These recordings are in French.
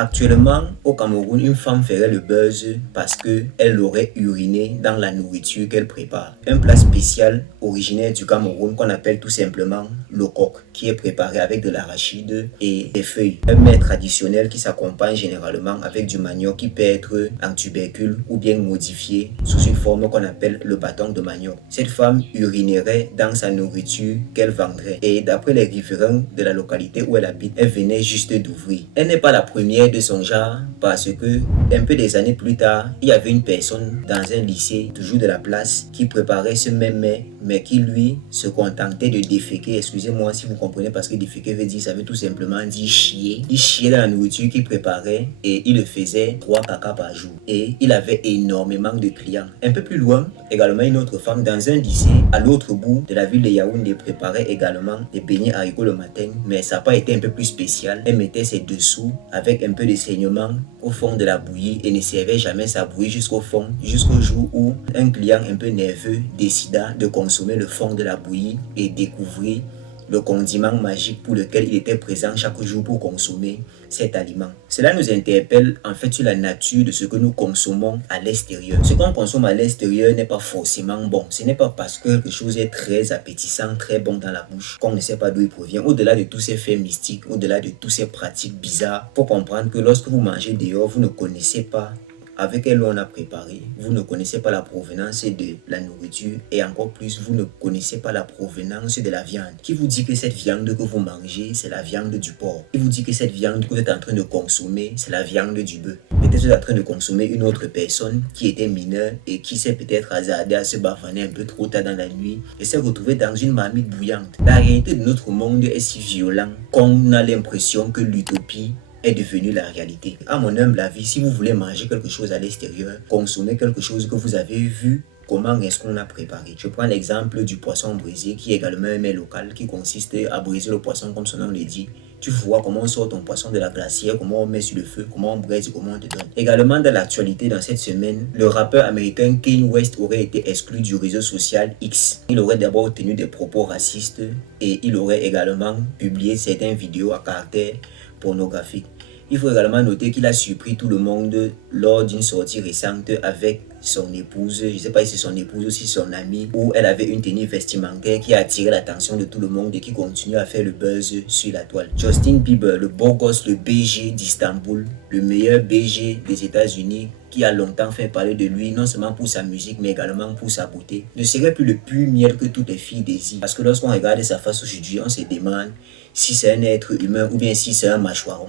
Actuellement, au Cameroun, une femme ferait le buzz parce qu'elle aurait uriné dans la nourriture qu'elle prépare. Un plat spécial originaire du Cameroun qu'on appelle tout simplement le coq, qui est préparé avec de l'arachide et des feuilles. Un mets traditionnel qui s'accompagne généralement avec du manioc qui peut être en tubercule ou bien modifié sous une forme qu'on appelle le bâton de manioc. Cette femme urinerait dans sa nourriture qu'elle vendrait et d'après les riverains de la localité où elle habite, elle venait juste d'ouvrir. Elle n'est pas la première de son genre parce que un peu des années plus tard, il y avait une personne dans un lycée, toujours de la place, qui préparait ce même mets, mais qui lui se contentait de déféquer. Excusez-moi si vous comprenez, parce que déféquer veut dire, ça veut tout simplement dire chier. Il chiait dans la nourriture qu'il préparait et il le faisait 3 caca par jour. Et il avait énormément de clients. Un peu plus loin, également une autre femme dans un lycée à l'autre bout de la ville de Yaoundé préparait également des beignets haricots le matin, mais ça n'a pas été un peu plus spécial. Elle mettait ses dessous avec un peu de saignement au fond de la bouillie et ne servait jamais sa bouillie jusqu'au fond, jusqu'au jour où un client un peu nerveux décida de consommer le fond de la bouillie et découvrir le condiment magique pour lequel il était présent chaque jour pour consommer cet aliment. Cela nous interpelle en fait sur la nature de ce que nous consommons à l'extérieur. Ce qu'on consomme à l'extérieur n'est pas forcément bon. Ce n'est pas parce que quelque chose est très appétissant, très bon dans la bouche, qu'on ne sait pas d'où il provient. Au-delà de tous ces faits mystiques, au-delà de toutes ces pratiques bizarres, il faut comprendre que lorsque vous mangez dehors, vous ne connaissez pas avec quel on a préparé, vous ne connaissez pas la provenance de la nourriture et encore plus, vous ne connaissez pas la provenance de la viande. Qui vous dit que cette viande que vous mangez, c'est la viande du porc? Qui vous dit que cette viande que vous êtes en train de consommer, c'est la viande du bœuf? Peut-être vous êtes en train de consommer une autre personne qui était mineure et qui s'est peut-être hasardée à se bavaner un peu trop tard dans la nuit et s'est retrouvée dans une marmite bouillante. La réalité de notre monde est si violente qu'on a l'impression que l'utopie est devenue la réalité. À mon humble avis, si vous voulez manger quelque chose à l'extérieur, consommez quelque chose que vous avez vu. Comment est-ce qu'on a préparé? Je prends l'exemple du poisson brisé qui est également un mets local qui consiste à briser le poisson comme son nom le dit. Tu vois comment on sort ton poisson de la glacière, comment on met sur le feu, comment on braise, comment on te donne. Également dans l'actualité dans cette semaine, le rappeur américain Kanye West aurait été exclu du réseau social X. Il aurait d'abord tenu des propos racistes et il aurait également publié certaines vidéos à caractère pornographique. Il faut également noter qu'il a surpris tout le monde lors d'une sortie récente avec son épouse, je ne sais pas si c'est son épouse ou si c'est son amie, où elle avait une tenue vestimentaire qui a attiré l'attention de tout le monde et qui continue à faire le buzz sur la toile. Justin Bieber, le beau gosse, le BG d'Istanbul, le meilleur BG des États-Unis, qui a longtemps fait parler de lui, non seulement pour sa musique, mais également pour sa beauté, ne serait plus le plus miel que toutes les filles désirent. Parce que lorsqu'on regarde sa face aujourd'hui, on se demande si c'est un être humain ou bien si c'est un mâchoiron.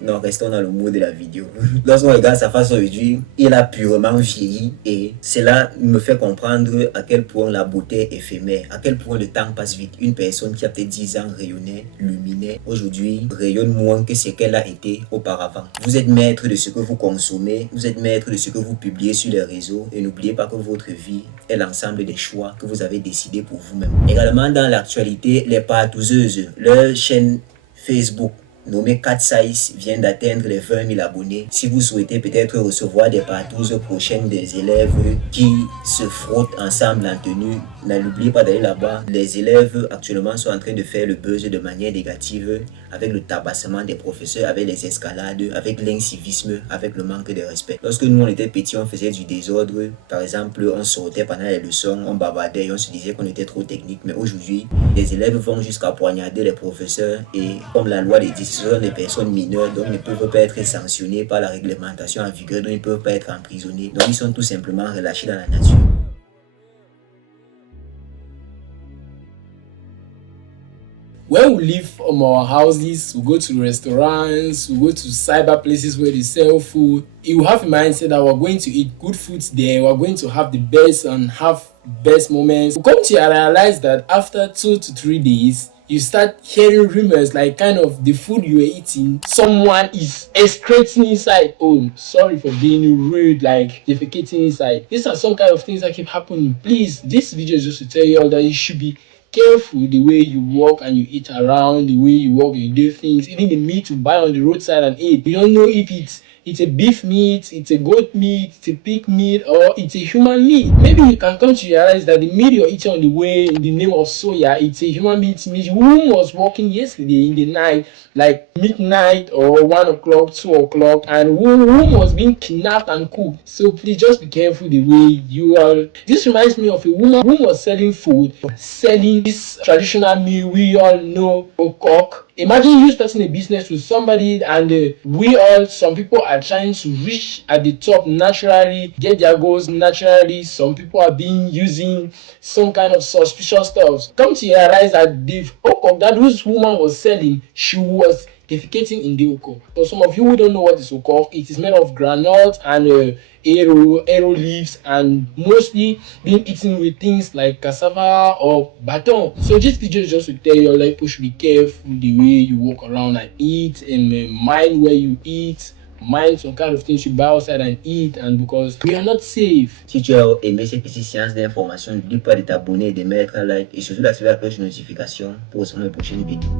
Non, restons dans le mot de la vidéo. Lorsqu'on regarde sa face aujourd'hui, il a purement vieilli et cela me fait comprendre à quel point la beauté est éphémère, à quel point le temps passe vite. Une personne qui a peut-être 10 ans rayonnait, luminait, aujourd'hui rayonne moins que ce qu'elle a été auparavant. Vous êtes maître de ce que vous consommez, vous êtes maître de ce que vous publiez sur les réseaux et n'oubliez pas que votre vie est l'ensemble des choix que vous avez décidés pour vous-même. Également dans l'actualité, les partouzeuses, leur chaîne Facebook nommé Cat Size vient d'atteindre les 20 000 abonnés. Si vous souhaitez peut-être recevoir des partouzes prochaines des élèves qui se frottent ensemble en tenue, n'oubliez pas d'aller là-bas. Les élèves actuellement sont en train de faire le buzz de manière négative avec le tabassement des professeurs, avec les escalades, avec l'incivisme, avec le manque de respect. Lorsque nous on était petits, on faisait du désordre. Par exemple, on sortait pendant les leçons, on bavardait et on se disait qu'on était trop technique. Mais aujourd'hui, les élèves vont jusqu'à poignarder les professeurs et comme la loi les dit, ce sont des personnes mineures, donc ne peuvent pas être sanctionnés par la réglementation en vigueur, donc ils ne peuvent pas être emprisonnés. Donc ils sont tout simplement relâchés dans la nature. When we leave from our houses, we go to restaurants, we go to cyber places where they sell food. You have a mindset that we're going to eat good foods there, we're going to have the best and have best moments. We come to realize that after 2 to 3 days, you start hearing rumors like kind of the food you were eating, someone is excreting inside. Oh, sorry for being rude, like defecating inside. These are some kind of things that keep happening. Please, this video is just to tell you all that you should be careful the way you walk and you eat around, the way you walk, you do things, even the meat you buy on the roadside and eat. You don't know if it's it's a beef meat, it's a goat meat, it's a pig meat, or it's a human meat. Maybe you can come to realize that the meat you're eating on the way in the name of soya, it's a human being meat. Who was working yesterday in the night, like midnight or 1 o'clock, 2 o'clock, and who was being kidnapped and cooked. So please just be careful the way you are. This reminds me of a woman who was selling food, selling this traditional meal we all know, okok. Imagine you starting a business with somebody, and some people are trying to reach at the top naturally, get their goals naturally. Some people are being using some kind of suspicious stuff. Come to realize that the okok that this woman was selling, she was defecating in the okok. For some of you who don't know what is okok, it is made of granite and arrow leaves, and mostly being eaten with things like cassava or baton. So this video is just to tell you, like, people should be careful the way you walk around and eat, and mind where you eat, mind some kind of things you buy outside and eat, and because we are not safe. Si tu as aimé ces petites séances d'information, n'oublie pas de t'abonner, de mettre un like et surtout d'activer la cloche de notification pour recevoir mes prochaines vidéos.